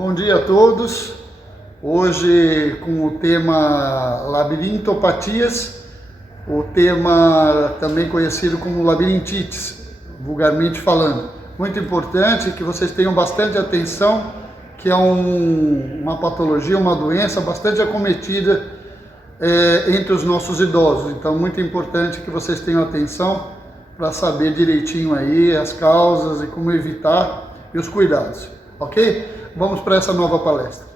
Bom dia a todos. Hoje com o tema labirintopatias, o tema também conhecido como labirintites, vulgarmente falando. Muito importante que vocês tenham bastante atenção, que é uma patologia, uma doença bastante acometida entre os nossos idosos. Então, muito importante que vocês tenham atenção para saber direitinho aí as causas e como evitar e os cuidados, ok? Vamos para essa nova palestra.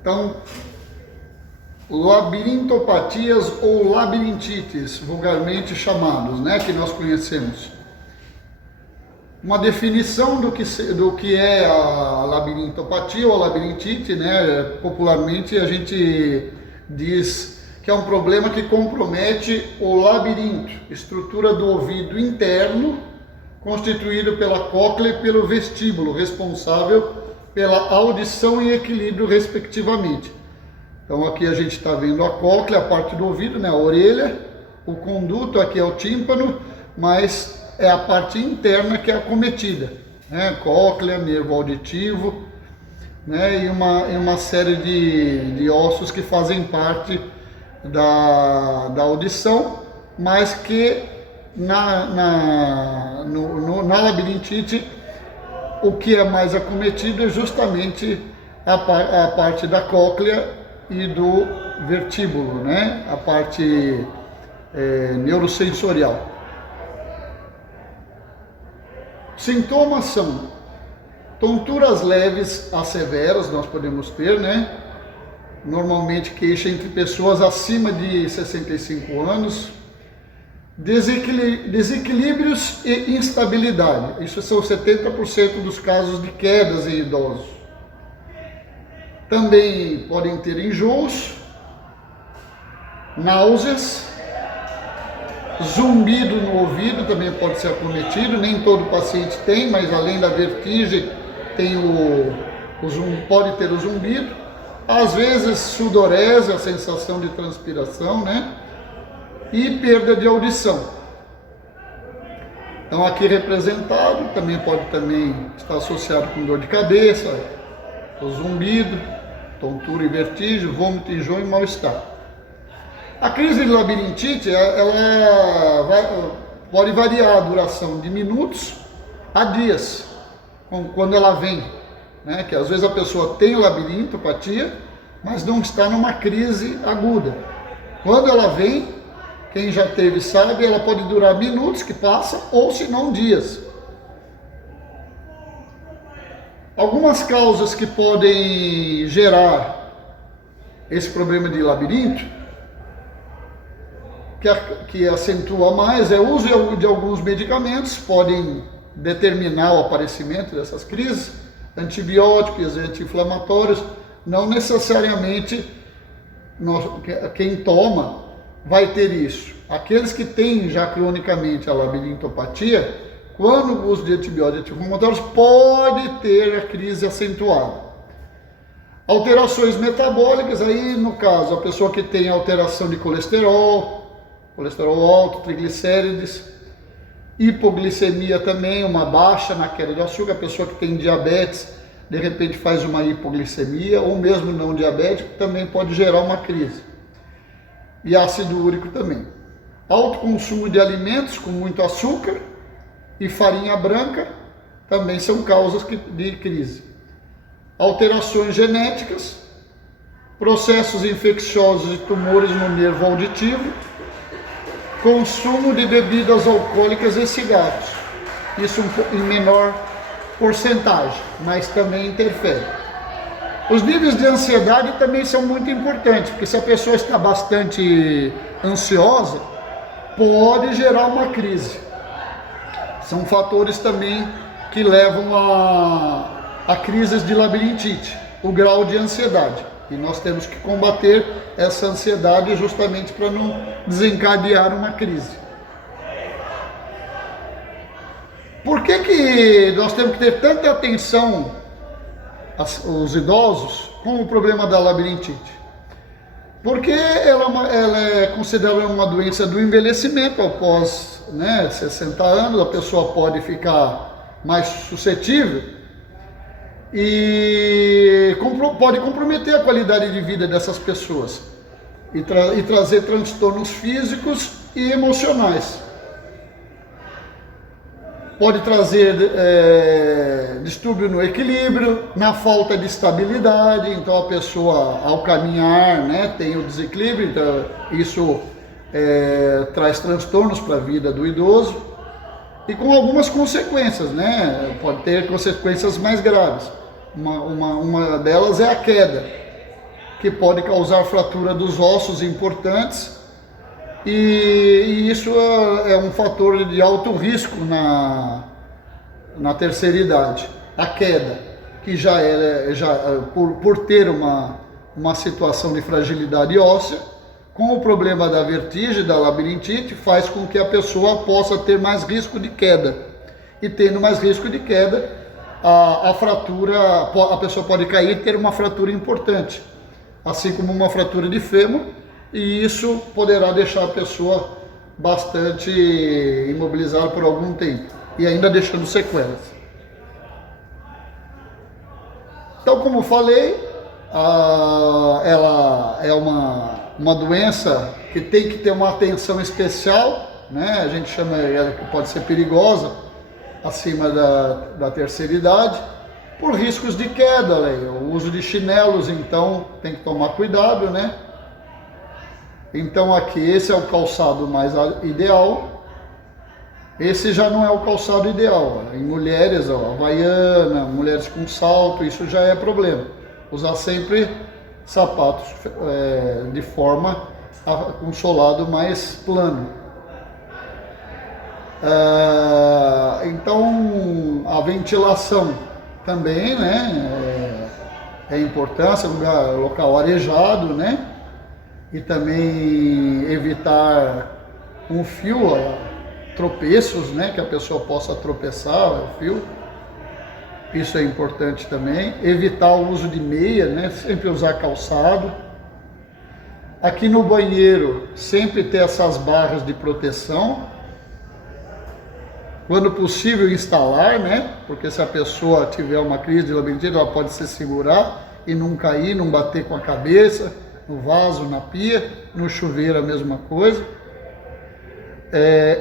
Então, labirintopatias ou labirintites, vulgarmente chamados, que nós conhecemos. Uma definição do que é a labirintopatia ou a labirintite, popularmente a gente diz que é um problema que compromete o labirinto, estrutura do ouvido interno, constituído pela cóclea e pelo vestíbulo, responsável pela audição e equilíbrio, respectivamente. Então aqui a gente está vendo a cóclea, a parte do ouvido, a orelha, o conduto aqui é o tímpano, mas é a parte interna que é acometida, cóclea, nervo auditivo, e uma série de ossos que fazem parte da audição, mas que na labirintite o que é mais acometido é justamente a parte da cóclea e do vertíbulo, a parte neurosensorial. Sintomas são tonturas leves a severas, nós podemos ter, normalmente queixa entre pessoas acima de 65 anos, desequilíbrios e instabilidade. Isso são 70% dos casos de quedas em idosos. Também podem ter enjoos, náuseas, zumbido no ouvido também pode ser acometido, nem todo paciente tem, mas além da vertigem tem pode ter o zumbido. Às vezes sudorese, a sensação de transpiração, e perda de audição. Então aqui representado, pode estar associado com dor de cabeça, o zumbido, tontura e vertigem, vômito, enjoo e mal-estar. A crise de labirintite, pode variar a duração de minutos a dias, quando ela vem, que às vezes a pessoa tem labirintopatia, mas não está numa crise aguda. Quando ela vem, quem já teve sabe, ela pode durar minutos que passa, ou se não dias. Algumas causas que podem gerar esse problema de labirinto, que acentua mais, é o uso de alguns medicamentos, podem determinar o aparecimento dessas crises, antibióticos e anti-inflamatórios. Não necessariamente quem toma vai ter isso. Aqueles que têm já cronicamente a labirintopatia, quando o uso de antibióticos e anti-inflamatórios, pode ter a crise acentuada. Alterações metabólicas, aí no caso, a pessoa que tem alteração de colesterol alto, triglicérides, hipoglicemia também, uma baixa na queda de açúcar, a pessoa que tem diabetes, de repente faz uma hipoglicemia, ou mesmo não diabético, também pode gerar uma crise. E ácido úrico também. Alto consumo de alimentos com muito açúcar e farinha branca também são causas de crise. Alterações genéticas, processos infecciosos e tumores no nervo auditivo, consumo de bebidas alcoólicas e cigarros. Isso em menor porcentagem, mas também interfere. Os níveis de ansiedade também são muito importantes, porque se a pessoa está bastante ansiosa, pode gerar uma crise. São fatores também que levam a crises de labirintite, o grau de ansiedade. E nós temos que combater essa ansiedade justamente para não desencadear uma crise. Por que nós temos que ter tanta atenção, os idosos, com o problema da labirintite? Porque ela é considerada uma doença do envelhecimento após, né, 60 anos, a pessoa pode ficar mais suscetível e pode comprometer a qualidade de vida dessas pessoas e trazer transtornos físicos e emocionais. Pode trazer distúrbio no equilíbrio, na falta de estabilidade, então a pessoa ao caminhar, né, tem o desequilíbrio, então isso traz transtornos para a vida do idoso e com algumas consequências, né, pode ter consequências mais graves. Uma delas é a queda, que pode causar fratura dos ossos importantes. E isso é um fator de alto risco na terceira idade. A queda, que por ter uma situação de fragilidade óssea, com o problema da vertigem, da labirintite, faz com que a pessoa possa ter mais risco de queda. E tendo mais risco de queda, a pessoa pode cair e ter uma fratura importante, assim como uma fratura de fêmur. E isso poderá deixar a pessoa bastante imobilizada por algum tempo e ainda deixando sequelas. Então, como falei, ela é uma doença que tem que ter uma atenção especial, né? A gente chama ela que pode ser perigosa acima da terceira idade, por riscos de queda, o uso de chinelos, então tem que tomar cuidado, né? Então aqui esse é o calçado mais ideal, esse já não é o calçado ideal. Em mulheres, havaiana, mulheres com salto, isso já é problema. Usar sempre sapatos de forma com solado mais plano. Então a ventilação também, né, é importante, local arejado, né? E também evitar um fio, tropeços, né, que a pessoa possa tropeçar, o fio. Isso é importante também. Evitar o uso de meia, né, sempre usar calçado. Aqui no banheiro, sempre ter essas barras de proteção. Quando possível, instalar, né, porque se a pessoa tiver uma crise de labirintite, ela pode se segurar e não cair, não bater com a cabeça no vaso, na pia, no chuveiro a mesma coisa.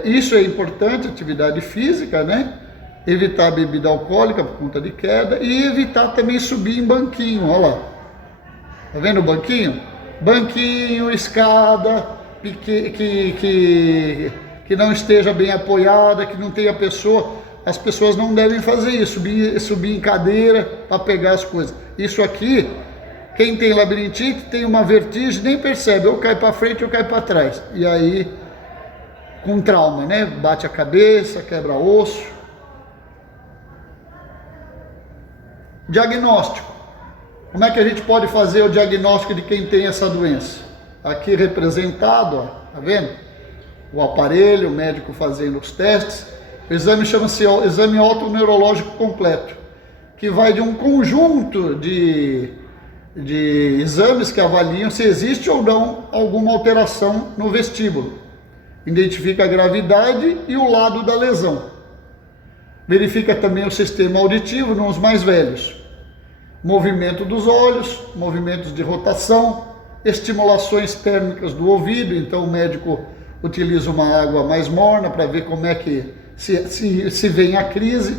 Isso é importante, atividade física, né? Evitar bebida alcoólica por conta de queda e evitar também subir em banquinho, olha lá. Tá vendo o banquinho? Banquinho, escada, que não esteja bem apoiada, que não tenha pessoa. As pessoas não devem fazer isso, subir em cadeira para pegar as coisas. Isso aqui, quem tem labirintite tem uma vertigem, nem percebe, ou cai para frente ou cai para trás. E aí, com trauma, né? Bate a cabeça, quebra osso. Diagnóstico. Como é que a gente pode fazer o diagnóstico de quem tem essa doença? Aqui representado, ó, tá vendo? O aparelho, o médico fazendo os testes. O exame chama-se exame autoneurológico completo, que vai de um conjunto de exames que avaliam se existe ou não alguma alteração no vestíbulo. Identifica a gravidade e o lado da lesão. Verifica também o sistema auditivo nos mais velhos. Movimento dos olhos, movimentos de rotação, estimulações térmicas do ouvido. Então o médico utiliza uma água mais morna para ver como é que se vem a crise.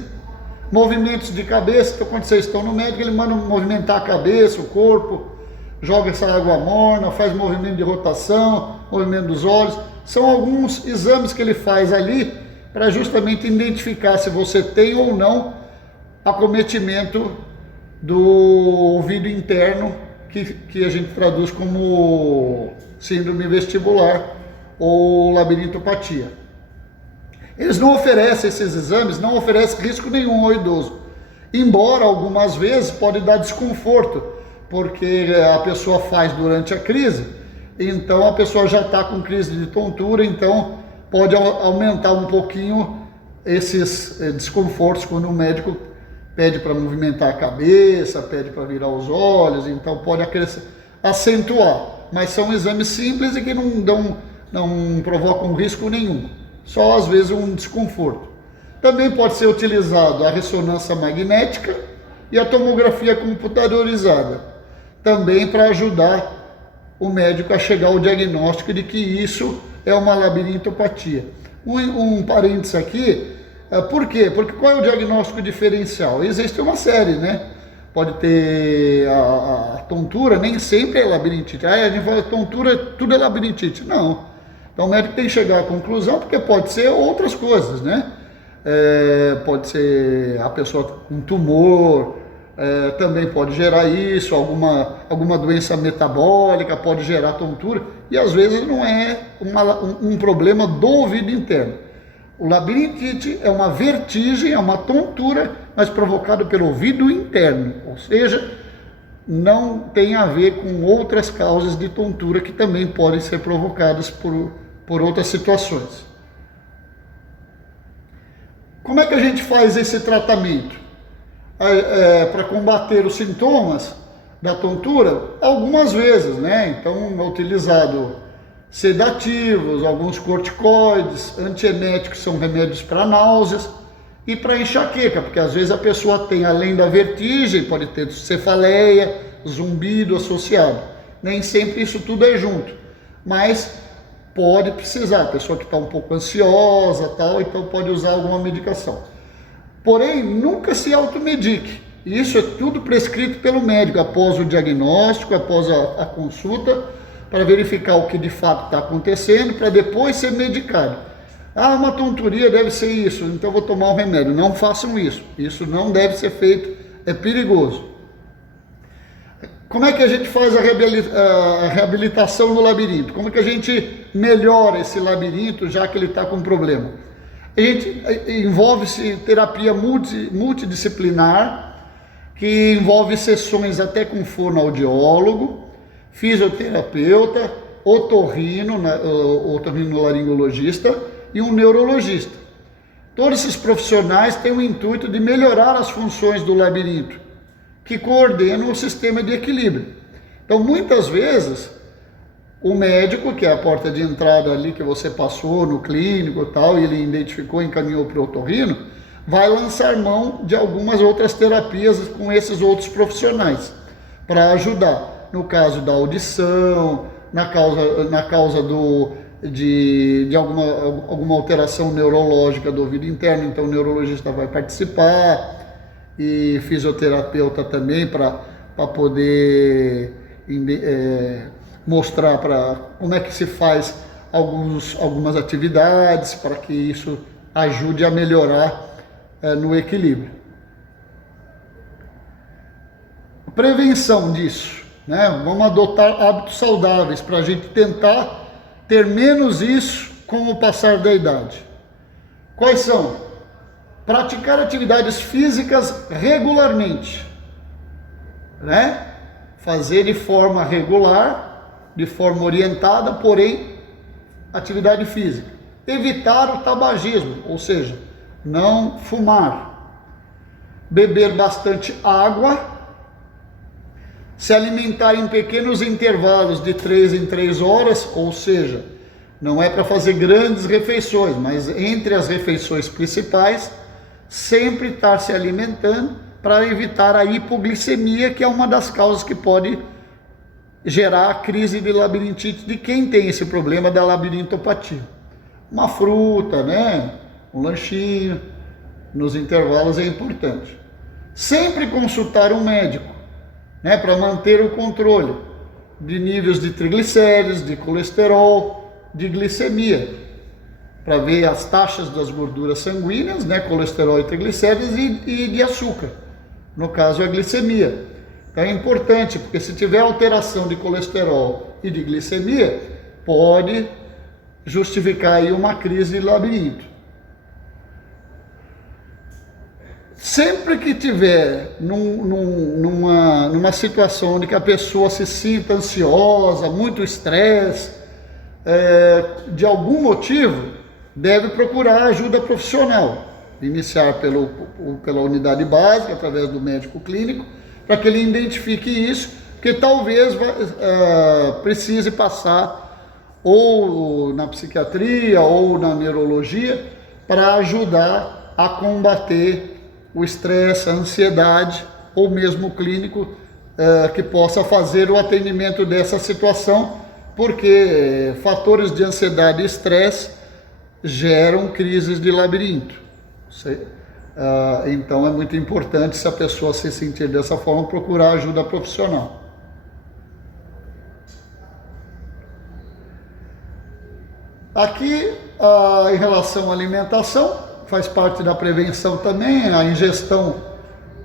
Movimentos de cabeça, então quando vocês estão no médico, ele manda movimentar a cabeça, o corpo, joga essa água morna, faz movimento de rotação, movimento dos olhos. São alguns exames que ele faz ali para justamente identificar se você tem ou não acometimento do ouvido interno, que a gente traduz como síndrome vestibular ou labirintopatia. Eles não oferecem esses exames, não oferecem risco nenhum ao idoso. Embora algumas vezes pode dar desconforto, porque a pessoa faz durante a crise, então a pessoa já está com crise de tontura, então pode aumentar um pouquinho esses desconfortos quando o médico pede para movimentar a cabeça, pede para virar os olhos, então pode acentuar. mas são exames simples e que não provocam risco nenhum, só às vezes um desconforto. Também pode ser utilizado a ressonância magnética e a tomografia computadorizada, também para ajudar o médico a chegar ao diagnóstico de que isso é uma labirintopatia. Um parênteses aqui, por quê? Porque qual é o diagnóstico diferencial? Existe uma série, né? Pode ter a tontura, nem sempre é labirintite. Aí a gente fala tontura, tudo é labirintite. Não. Então o médico tem que chegar à conclusão, porque pode ser outras coisas, né? Pode ser a pessoa com tumor, também pode gerar isso, alguma doença metabólica pode gerar tontura, e às vezes não é um problema do ouvido interno. O labirintite é uma vertigem, é uma tontura, mas provocada pelo ouvido interno, ou seja, não tem a ver com outras causas de tontura que também podem ser provocadas por outras situações. Como é que a gente faz esse tratamento? Para combater os sintomas da tontura? Algumas vezes, né? Então é utilizado sedativos, alguns corticoides, antieméticos, são remédios para náuseas e para enxaqueca, porque às vezes a pessoa tem, além da vertigem, pode ter cefaleia, zumbido associado. Nem sempre isso tudo é junto, mas pode precisar, a pessoa que está um pouco ansiosa, tal, então pode usar alguma medicação. Porém, nunca se automedique. Isso é tudo prescrito pelo médico após o diagnóstico, após a consulta, para verificar o que de fato está acontecendo, para depois ser medicado. Uma tonturia deve ser isso, então vou tomar um remédio. Não façam isso. Isso não deve ser feito, é perigoso. Como é que a gente faz a reabilitação no labirinto? Como é que a gente melhora esse labirinto, já que ele está com problema? A gente envolve-se terapia multidisciplinar, que envolve sessões até com fonoaudiólogo, fisioterapeuta, otorrinolaringologista e um neurologista. Todos esses profissionais têm o intuito de melhorar as funções do labirinto, que coordenam o sistema de equilíbrio. Então, muitas vezes, o médico, que é a porta de entrada ali que você passou no clínico e tal, e ele identificou e encaminhou para o otorrino, vai lançar mão de algumas outras terapias com esses outros profissionais, para ajudar, no caso da audição, na causa de alguma alteração neurológica do ouvido interno, então o neurologista vai participar, e fisioterapeuta também, para poder mostrar como é que se faz algumas atividades, para que isso ajude a melhorar no equilíbrio. Prevenção disso, né? Vamos adotar hábitos saudáveis para a gente tentar ter menos isso com o passar da idade. Quais são? Praticar atividades físicas regularmente, né? Fazer de forma regular, de forma orientada, porém, atividade física. Evitar o tabagismo, ou seja, não fumar. Beber bastante água. Se alimentar em pequenos intervalos de 3 em 3 horas, ou seja, não é para fazer grandes refeições, mas entre as refeições principais, sempre estar se alimentando para evitar a hipoglicemia, que é uma das causas que pode gerar a crise de labirintite de quem tem esse problema da labirintopatia. Uma fruta, né? Um lanchinho nos intervalos é importante. Sempre consultar um médico, né? Para manter o controle de níveis de triglicéridos, de colesterol, de glicemia, para ver as taxas das gorduras sanguíneas, né, colesterol e triglicéridos, e de açúcar, no caso a glicemia. Então é importante, porque se tiver alteração de colesterol e de glicemia, pode justificar aí uma crise de labirinto. Sempre que tiver numa situação de que a pessoa se sinta ansiosa, muito estresse, de algum motivo, deve procurar ajuda profissional, iniciar pela unidade básica, através do médico clínico, para que ele identifique isso, porque talvez precise passar ou na psiquiatria ou na neurologia para ajudar a combater o estresse, a ansiedade, ou mesmo o clínico que possa fazer o atendimento dessa situação, porque fatores de ansiedade e estresse geram crises de labirinto. Então é muito importante, se a pessoa se sentir dessa forma, procurar ajuda profissional. Aqui, em relação à alimentação, faz parte da prevenção também, a ingestão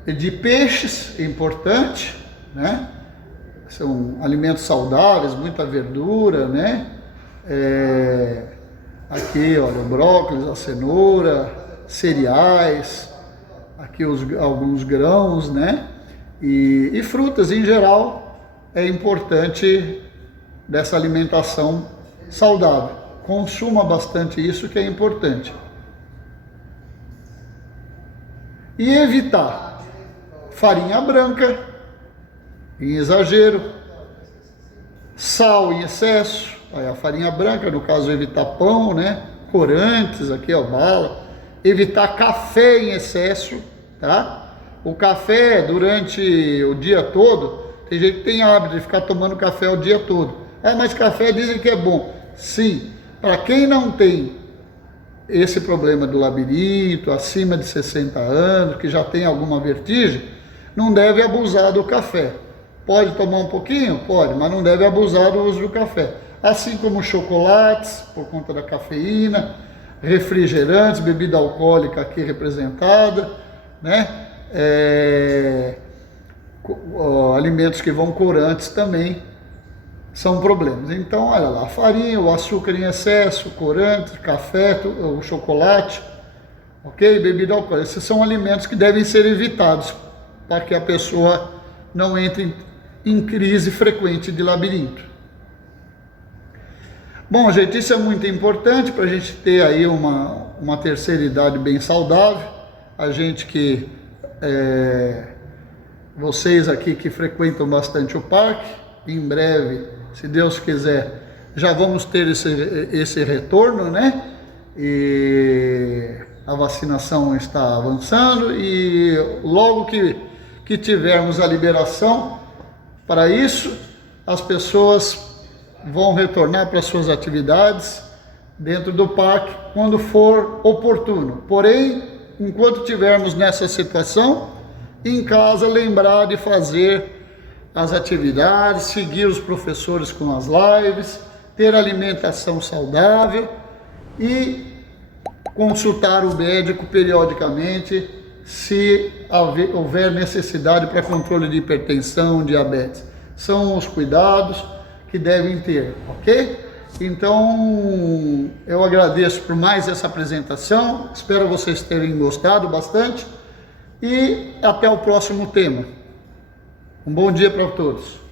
de peixes é importante, né? São alimentos saudáveis, muita verdura, né? Aqui, olha, o brócolis, a cenoura, cereais, aqui alguns grãos, né? E frutas em geral, é importante dessa alimentação saudável. Consuma bastante isso, que é importante. E evitar farinha branca em exagero, sal em excesso, a farinha branca, no caso, evitar pão, né? Corantes, aqui, ó, bala. Evitar café em excesso, tá? O café durante o dia todo, tem gente que tem hábito de ficar tomando café o dia todo. Mas café dizem que é bom. Sim, para quem não tem esse problema do labirinto, acima de 60 anos, que já tem alguma vertigem, não deve abusar do café. Pode tomar um pouquinho? Pode, mas não deve abusar do uso do café. Assim como chocolates, por conta da cafeína, refrigerantes, bebida alcoólica aqui representada, né? Alimentos que vão corantes também são problemas. Então, olha lá, a farinha, o açúcar em excesso, corante, café, o chocolate, ok? Bebida alcoólica. Esses são alimentos que devem ser evitados para que a pessoa não entre em crise frequente de labirinto. Bom, gente, isso é muito importante para a gente ter aí uma terceira idade bem saudável. A gente que, vocês aqui que frequentam bastante o parque, em breve, se Deus quiser, já vamos ter esse retorno, né? E a vacinação está avançando e logo que tivermos a liberação para isso, as pessoas vão retornar para suas atividades dentro do parque quando for oportuno. Porém, enquanto estivermos nessa situação, em casa, lembrar de fazer as atividades, seguir os professores com as lives, ter alimentação saudável e consultar o médico periodicamente se houver necessidade para controle de hipertensão, diabetes. São os cuidados que devem ter, ok? Então, eu agradeço por mais essa apresentação, espero vocês terem gostado bastante e até o próximo tema. Um bom dia para todos.